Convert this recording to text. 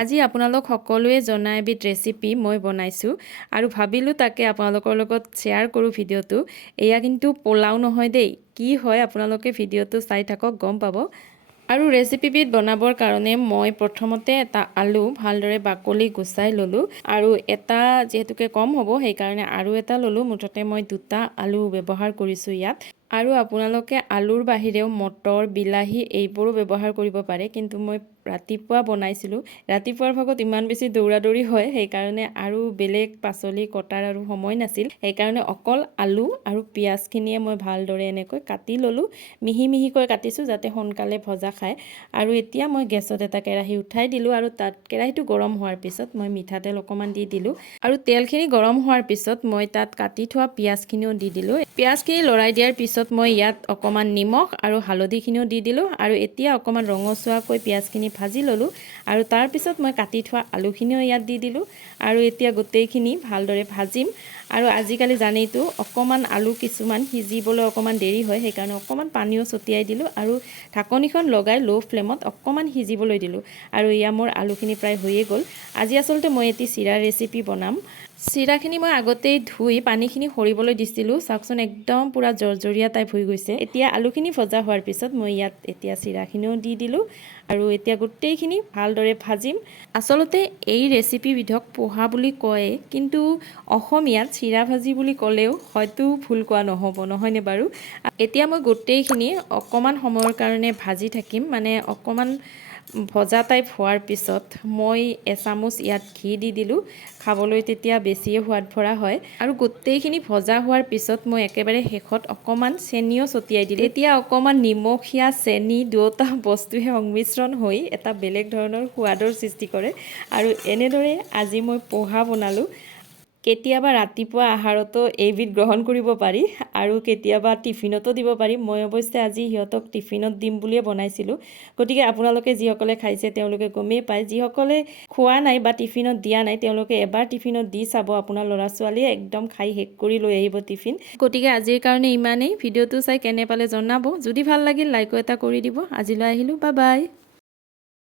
আজি আপোনালোক সকলোৱে জনা এবিধ ৰেচিপি মই বনাইছোঁ আৰু ভাবিলোঁ তাকে আপোনালোকৰ লগত শ্বেয়াৰ কৰোঁ ভিডিঅ'টো। এয়া কিন্তু পোলাও নহয় দেই, কি হয় আপোনালোকে ভিডিঅ'টো চাই থাকক গম পাব। আৰু ৰেচিপিবিধ বনাবৰ কাৰণে মই প্ৰথমতে এটা আলু ভালদৰে বাকলি গুচাই ল'লোঁ আৰু এটা যিহেতুকে কম হ'ব সেইকাৰণে আৰু এটা ল'লোঁ। মুঠতে মই দুটা আলু ব্যৱহাৰ কৰিছোঁ ইয়াত। আৰু আপোনালোকে আলুৰ বাহিৰেও মটৰ বিলাহী এইবোৰো ব্যৱহাৰ কৰিব পাৰে, কিন্তু মই ৰাতিপুৱা বনাইছিলোঁ। ৰাতিপুৱাৰ ভাগত ইমান বেছি দৌৰা দৌৰি হয় সেইকাৰণে আৰু বেলেগ পাচলি কটাৰ আৰু সময় নাছিল, সেইকাৰণে অকল আলু আৰু পিঁয়াজখিনিয়ে মই ভালদৰে এনেকৈ কাটি ল'লোঁ। মিহি মিহিকৈ কাটিছোঁ যাতে সোনকালে ভজা খায়। আৰু এতিয়া মই গেছত এটা কেৰাহী উঠাই দিলোঁ আৰু তাত কেৰাহীটো গৰম হোৱাৰ পিছত মই মিঠাতেল অকণমান দি দিলোঁ আৰু তেলখিনি গৰম হোৱাৰ পিছত মই তাত কাটি থোৱা পিঁয়াজখিনিও দি দিলোঁ। পিঁয়াজখিনি লৰাই দিয়াৰ পিছত মই ইয়াত অকণমান নিমখ আৰু হালধিখিনিও দি দিলোঁ আৰু এতিয়া অকণমান ৰঙচুৱাকৈ পিঁয়াজখিনি ভাজি ল'লোঁ আৰু তাৰপিছত মই কাটি থোৱা আলুখিনিও ইয়াত দি দিলোঁ আৰু এতিয়া গোটেইখিনি ভালদৰে ভাজিম। আৰু আজিকালি জানেইতো অকণমান আলু কিছুমান সিজিবলৈ অকণমান দেৰি হয়, সেইকাৰণে অকণমান পানীও ছটিয়াই দিলোঁ আৰু ঢাকনিখন লগাই ল' ফ্লেমত অকণমান সিজিবলৈ দিলোঁ। আৰু এয়া মোৰ আলুখিনি প্ৰায় হৈয়ে গ'ল। আজি আচলতে মই এটি চিৰা ৰেচিপি বনাম। চিৰাখিনি মই আগতেই ধুই পানীখিনি সৰিবলৈ দিছিলোঁ, চাওকচোন একদম পূৰা জৰ্জৰীয়া টাইপ হৈ গৈছে। এতিয়া আলুখিনি ভজা হোৱাৰ পিছত মই ইয়াত এতিয়া চিৰাখিনিও দি দিলোঁ আৰু এতিয়া গোটেইখিনি ভালদৰে ভাজিম। আচলতে এই ৰেচিপিবিধক পোহা বুলি কয়, কিন্তু অসমীয়াত চিৰা ভাজি বুলি ক'লেও হয়তো ভুল কোৱা নহ'ব, নহয়নে বাৰু? এতিয়া মই গোটেইখিনি অকণমান সময়ৰ কাৰণে ভাজি থাকিম, মানে অকণমান ভজা টাইপ হোৱাৰ পিছত মই এচামুচ ইয়াত ঘি দি দিলোঁ। খাবলৈ তেতিয়া বেছিয়ে সোৱাদ ভৰা হয়। আৰু গোটেইখিনি ভজা হোৱাৰ পিছত মই একেবাৰে শেষত অকণমান চেনিও ছটিয়াই দিলোঁ। এতিয়া অকণমান নিমখীয়া চেনি দুয়োটা বস্তুৱে সংমিশ্ৰণ হৈ এটা বেলেগ ধৰণৰ সোৱাদৰ সৃষ্টি কৰে। আৰু এনেদৰে আজি মই পোহা বনালোঁ। কেতিয়াবা ৰাতিপুৱা আহাৰতো এইবিধ গ্ৰহণ কৰিব পাৰি আৰু কেতিয়াবা টিফিনতো দিব পাৰি। মই অৱশ্যে আজি সিহঁতক টিফিনত দিম বুলিয়ে বনাইছিলোঁ। গতিকে আপোনালোকে যিসকলে খাইছে তেওঁলোকে গমেই পায়, যিসকলে খোৱা নাই বা টিফিনত দিয়া নাই তেওঁলোকে এবাৰ টিফিনত দি চাব, আপোনাৰ ল'ৰা ছোৱালীয়ে একদম খাই শেষ কৰি লৈ আহিব টিফিন। গতিকে আজিৰ কাৰণে ইমানেই। ভিডিঅ'টো চাই কেনে পালে জনাব। যদি ভাল লাগিল লাইকো এটা কৰি দিব। আজিলৈ আহিলোঁ, বাই বাই।